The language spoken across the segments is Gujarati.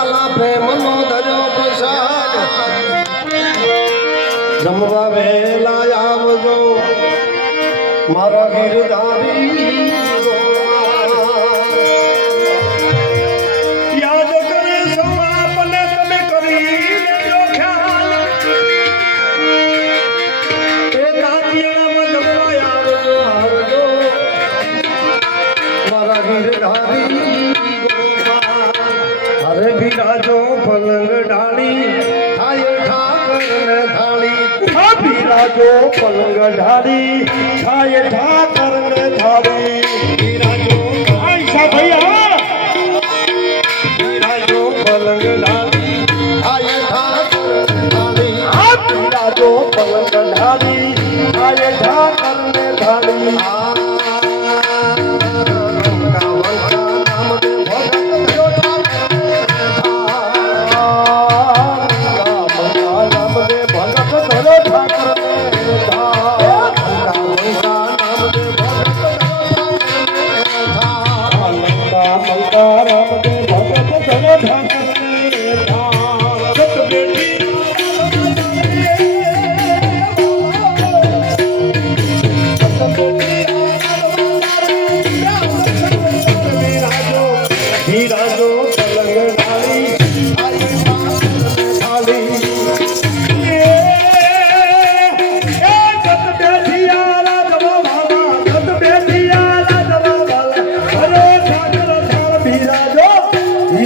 વાલા પ્રેમ નો ધર્યો પ્રસાદ. જમવા વહેલા આવજો. મારા ગીરધારી. પલંગ ઢાળી થાય ઠાકર થાળી. ભાભી રાજો પલંગ ઢાળી. થાય ઠાકર થાળી.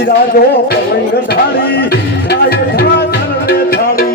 રાજો પતંગ ધારી રાય ધારી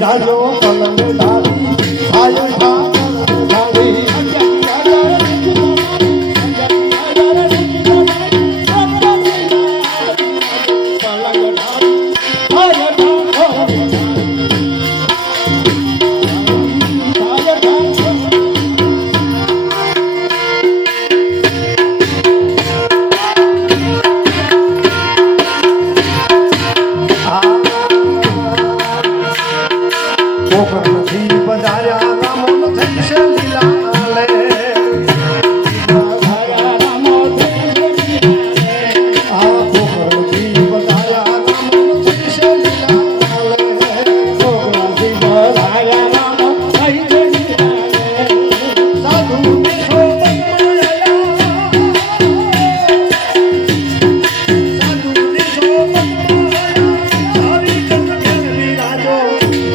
રાજો પલંગ લાવી આયો 多会儿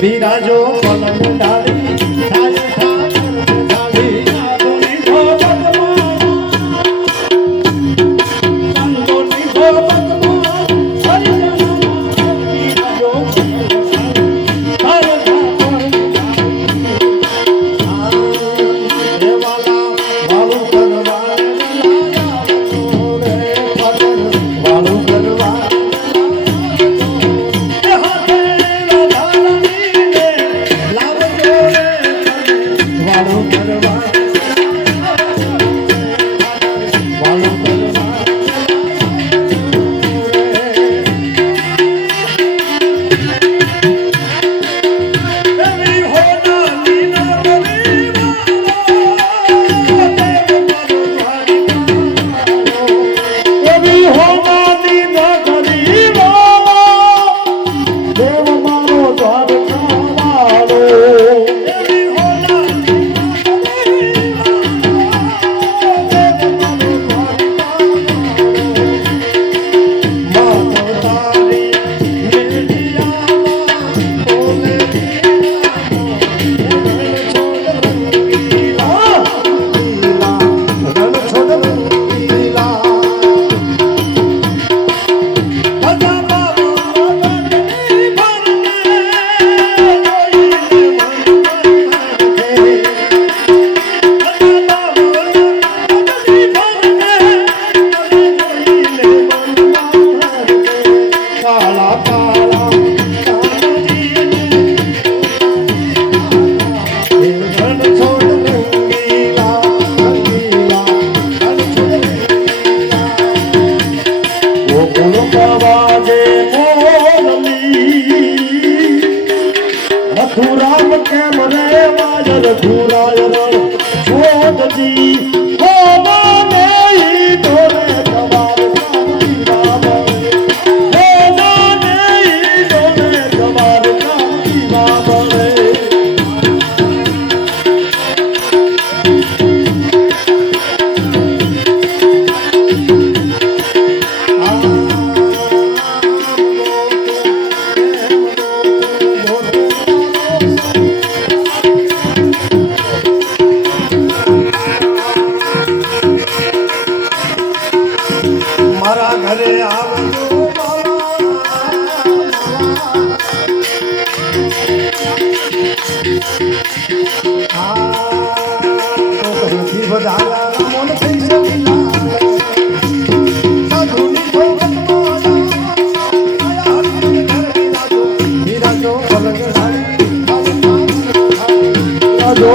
બિરાજો પલંગ રઘુરામ કેમ રે માર રઘુરાય રામ ગોપજી ગોપા ને ઢોર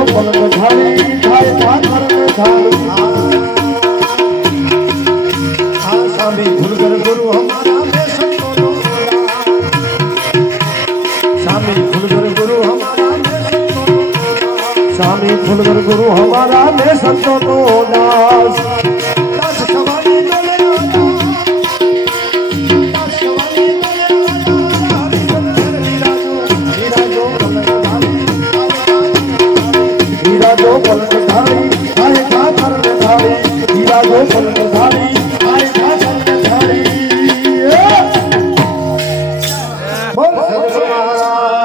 પલંગ ધારી થાય પાથર ધારી फुलवर गुरु हमारा मैं संतों को दास હીરા જો પલક ધારી હાય કા ધારી, હીરા જો ધારી.